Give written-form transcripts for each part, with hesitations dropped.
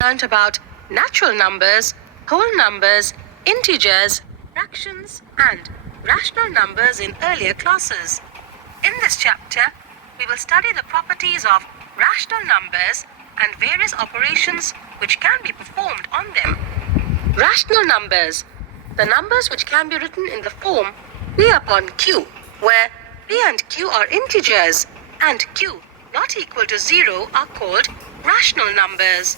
Learned about natural numbers, whole numbers, integers, fractions, and rational numbers in earlier classes. In this chapter, we will study the properties of rational numbers and various operations which can be performed on them. Rational numbers, the numbers which can be written in the form P upon Q, where P and Q are integers and Q not equal to 0 are called rational numbers.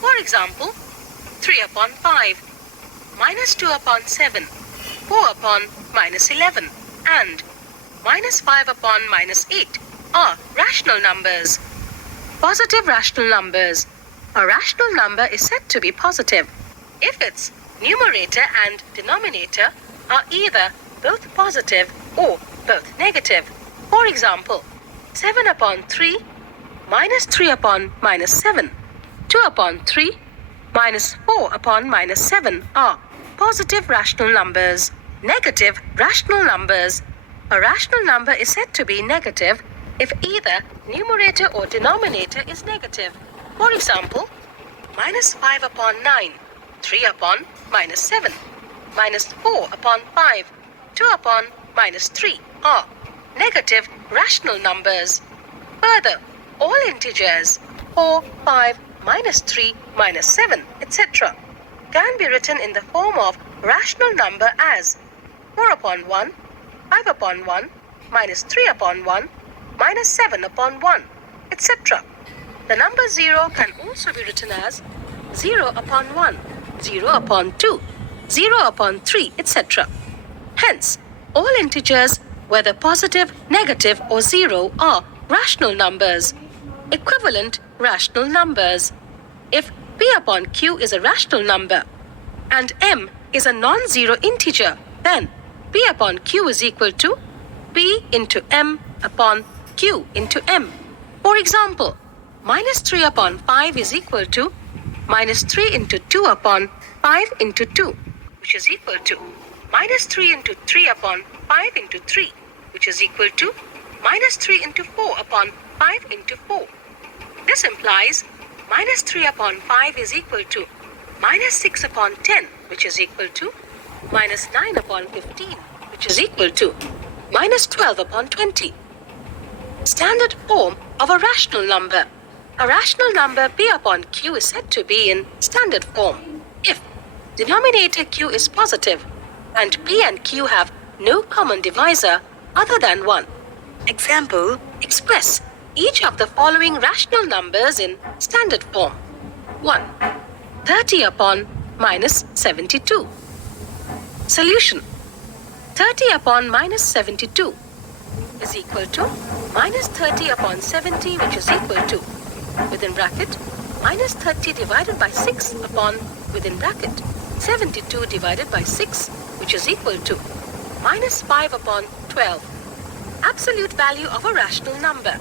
For example, 3 upon 5, minus 2 upon 7, 4 upon minus 11, and minus 5 upon minus 8 are rational numbers. Positive rational numbers. A rational number is said to be positive if its numerator and denominator are either both positive or both negative. For example, 7 upon 3, minus 3 upon minus 7, 2 upon 3, minus 4 upon minus 7 are positive rational numbers. Negative rational numbers. A rational number is said to be negative if either numerator or denominator is negative. For example, minus 5 upon 9, 3 upon minus 7, minus 4 upon 5, 2 upon minus 3 are negative rational numbers. Further, all integers 4, 5, minus 3, minus 7, etc. can be written in the form of rational number as 4 upon 1, 5 upon 1, minus 3 upon 1, minus 7 upon 1, etc. The number 0 can also be written as 0 upon 1, 0 upon 2, 0 upon 3, etc. Hence, all integers, whether positive, negative, or 0, are rational numbers. Equivalent rational numbers. If P upon Q is a rational number and M is a non-zero integer, then P upon Q is equal to P into M upon Q into M. For example, minus 3 upon 5 is equal to minus 3 into 2 upon 5 into 2, which is equal to minus 3 into 3 upon 5 into 3, which is equal to minus 3 into 4 upon 5 into 4. This implies minus 3 upon 5 is equal to minus 6 upon 10, which is equal to minus 9 upon 15, which is equal to minus 12 upon 20. Standard form of a rational number. A rational number P upon Q is said to be in standard form if denominator Q is positive and P and Q have no common divisor other than 1. Example, express each of the following rational numbers in standard form. 1. 30 upon minus 72. Solution. 30 upon minus 72 is equal to minus 30 upon 70, which is equal to, within bracket, minus 30 divided by 6 upon, within bracket, 72 divided by 6, which is equal to minus 5 upon 12. Absolute value of a rational number.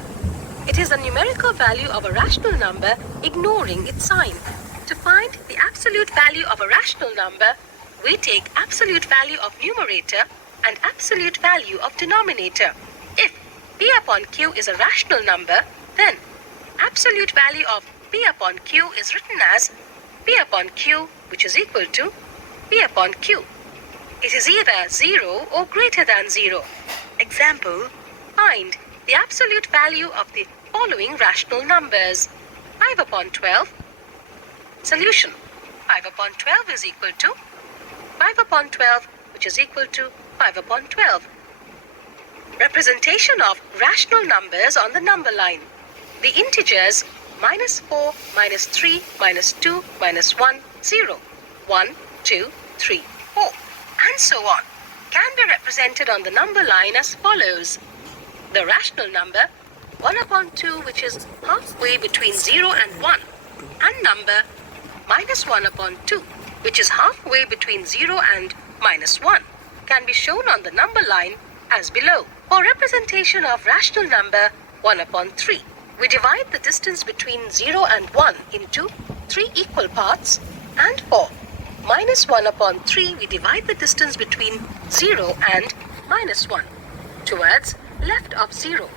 It is the numerical value of a rational number ignoring its sign. To find the absolute value of a rational number, we take absolute value of numerator and absolute value of denominator. If P upon Q is a rational number, then absolute value of P upon Q is written as P upon Q, which is equal to P upon Q. It is either 0 or greater than 0. Example, find the absolute value of the following rational numbers. 5 upon 12. Solution. 5 upon 12 is equal to 5 upon 12, which is equal to 5 upon 12. Representation of rational numbers on the number line. The integers minus 4, minus 3, minus 2, minus 1, 0, 1, 2, 3, 4, and so on can be represented on the number line as follows. The rational number 1 upon 2, which is halfway between 0 and 1, and number minus 1 upon 2, which is halfway between 0 and minus 1, can be shown on the number line as below. For representation of rational number 1 upon 3, we divide the distance between 0 and 1 into 3 equal parts, and for minus 1 upon 3, we divide the distance between 0 and minus 1 towards left of 0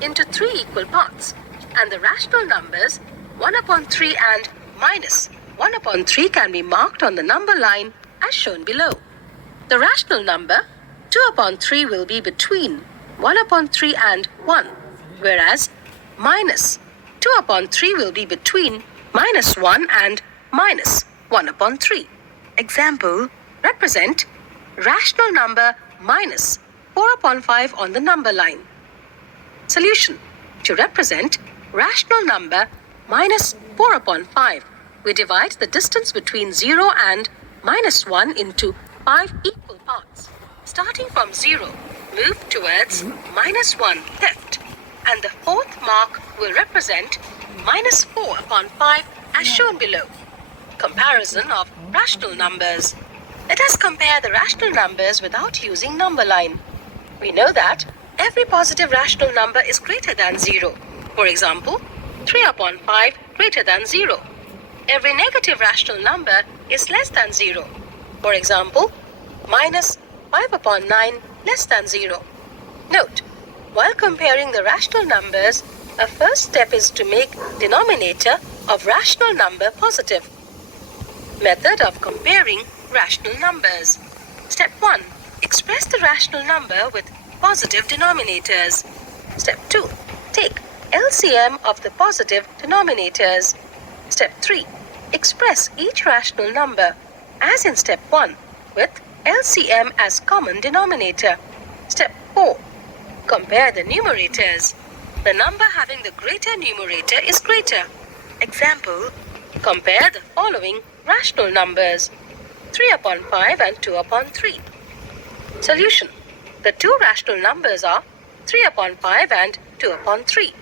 into 3 equal parts, and the rational numbers 1 upon 3 and minus 1 upon 3 can be marked on the number line as shown below. The rational number 2 upon 3 will be between 1 upon 3 and 1, whereas minus 2 upon 3 will be between minus 1 and minus 1 upon 3. Example, represent rational number minus 4 upon 5 on the number line. Solution. To represent rational number minus 4 upon 5, we divide the distance between 0 and minus 1 into 5 equal parts. Starting from 0, move towards minus 1 left, and the fourth mark will represent minus 4 upon 5 as shown below. Comparison of rational numbers. Let us compare the rational numbers without using number line. We know that every positive rational number is greater than 0. For example, 3 upon 5 greater than 0. Every negative rational number is less than 0. For example, minus 5 upon 9 less than 0. Note, while comparing the rational numbers, a first step is to make denominator of rational number positive. Method of comparing rational numbers. Step 1. Express the rational number with positive denominators. Step 2. Take LCM of the positive denominators. Step 3. Express each rational number, as in step 1, with LCM as common denominator. Step 4. Compare the numerators. The number having the greater numerator is greater. Example, compare the following rational numbers, 3 upon 5 and 2 upon 3. Solution. The two rational numbers are 3 upon 5 and 2 upon 3.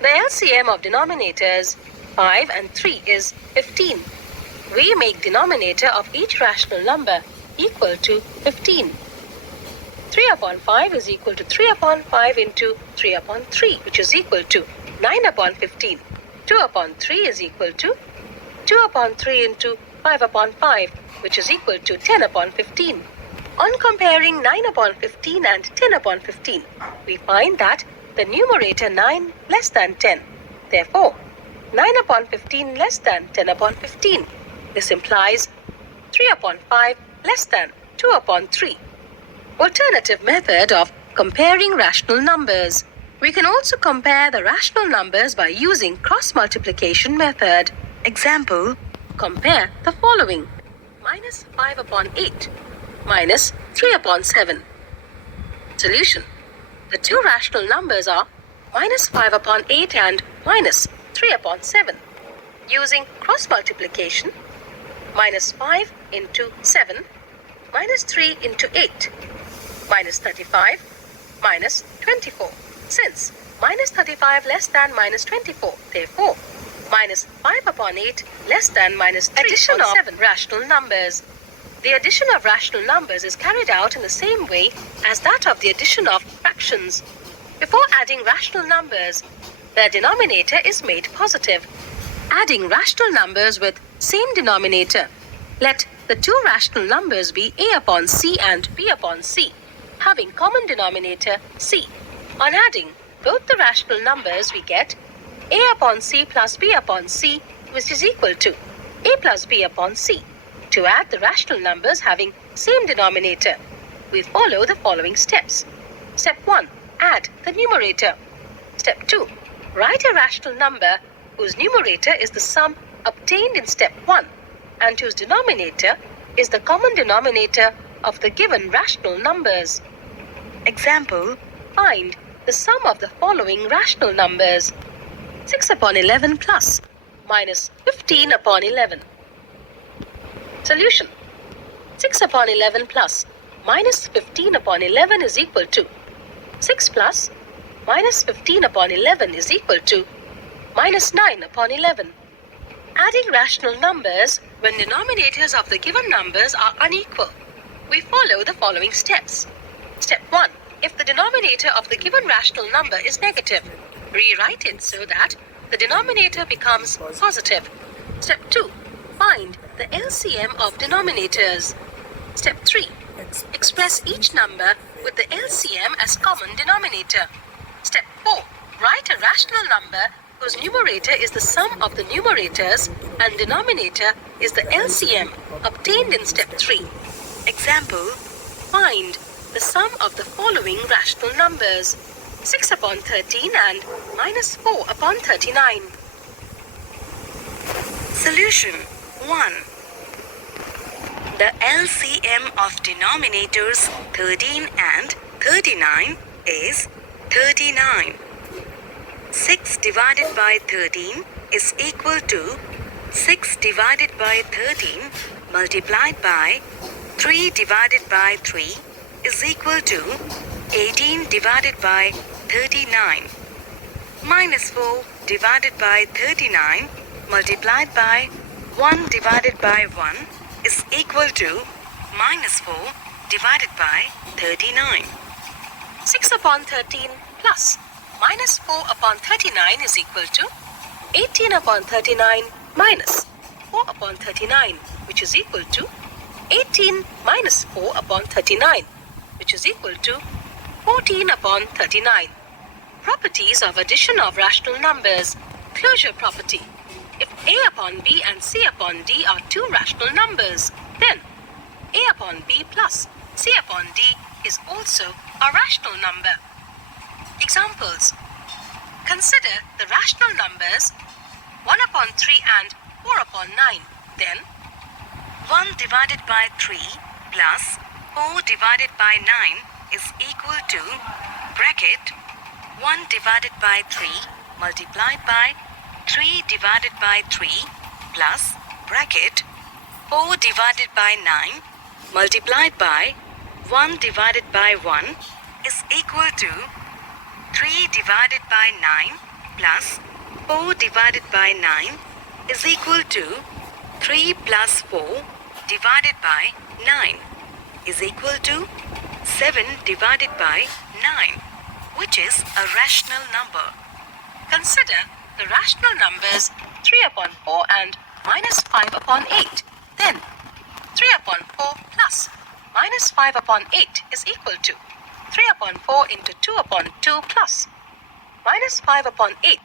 The LCM of denominators 5 and 3 is 15. We make denominator of each rational number equal to 15. 3 upon 5 is equal to 3 upon 5 into 3 upon 3, which is equal to 9 upon 15. 2 upon 3 is equal to 2 upon 3 into 5 upon 5, which is equal to 10 upon 15. On comparing 9 upon 15 and 10 upon 15, we find that the numerator 9 less than 10. Therefore, 9 upon 15 less than 10 upon 15. This implies 3 upon 5 less than 2 upon 3. Alternative method of comparing rational numbers. We can also compare the rational numbers by using cross multiplication method. Example, compare the following. Minus 5 upon 8 minus 3 upon 7. Solution. The two rational numbers are minus 5 upon 8 and minus 3 upon 7. Using cross multiplication, minus 5 into 7 minus 3 into 8 minus 35 minus 24. Since minus 35 less than minus 24, therefore minus 5 upon 8 less than minus 3 addition upon 7 rational numbers. The addition of rational numbers is carried out in the same way as that of the addition of fractions. Before adding rational numbers, their denominator is made positive. Adding rational numbers with same denominator. Let the two rational numbers be a upon c and b upon c, having common denominator c. On adding both the rational numbers, we get a upon c plus b upon c, which is equal to a plus b upon c. To add the rational numbers having same denominator, we follow the following steps. Step 1. Add the numerator. Step 2. Write a rational number whose numerator is the sum obtained in step 1 and whose denominator is the common denominator of the given rational numbers. Example, find the sum of the following rational numbers. 6 upon 11 plus minus 15 upon 11. Solution. 6 upon 11 plus minus 15 upon 11 is equal to 6 plus minus 15 upon 11 is equal to minus 9 upon 11. Adding rational numbers when denominators of the given numbers are unequal, we follow the following steps. Step 1. If the denominator of the given rational number is negative, rewrite it so that the denominator becomes positive. Step 2. Find the LCM of denominators. Step 3. Express each number with the LCM as common denominator. Step 4. Write a rational number whose numerator is the sum of the numerators and denominator is the LCM obtained in step 3. Example, find the sum of the following rational numbers, 6 upon 13 and minus 4 upon 39. Solution 1. The LCM of denominators 13 and 39 is 39. 6 divided by 13 is equal to 6 divided by 13 multiplied by 3 divided by 3 is equal to 18 divided by 39. Minus 4 divided by 39 multiplied by 1 divided by 1 is equal to minus 4 divided by 39. 6 upon 13 plus minus 4 upon 39 is equal to 18 upon 39 minus 4 upon 39, which is equal to 18 minus 4 upon 39, which is equal to 14 upon 39. Properties of addition of rational numbers. Closure property. If A upon B and C upon D are two rational numbers, then A upon B plus C upon D is also a rational number. Examples. Consider the rational numbers 1 upon 3 and 4 upon 9. Then 1 divided by 3 plus 4 divided by 9 is equal to bracket 1 divided by 3 multiplied by 3 divided by 3 plus bracket 4 divided by 9 multiplied by 1 divided by 1 is equal to 3 divided by 9 plus 4 divided by 9 is equal to 3 plus 4 divided by 9 is equal to 7 divided by 9, which is a rational number. Consider the rational numbers 3 upon 4 and minus 5 upon 8. Then 3 upon 4 plus minus 5 upon 8 is equal to 3 upon 4 into 2 upon 2 plus minus 5 upon 8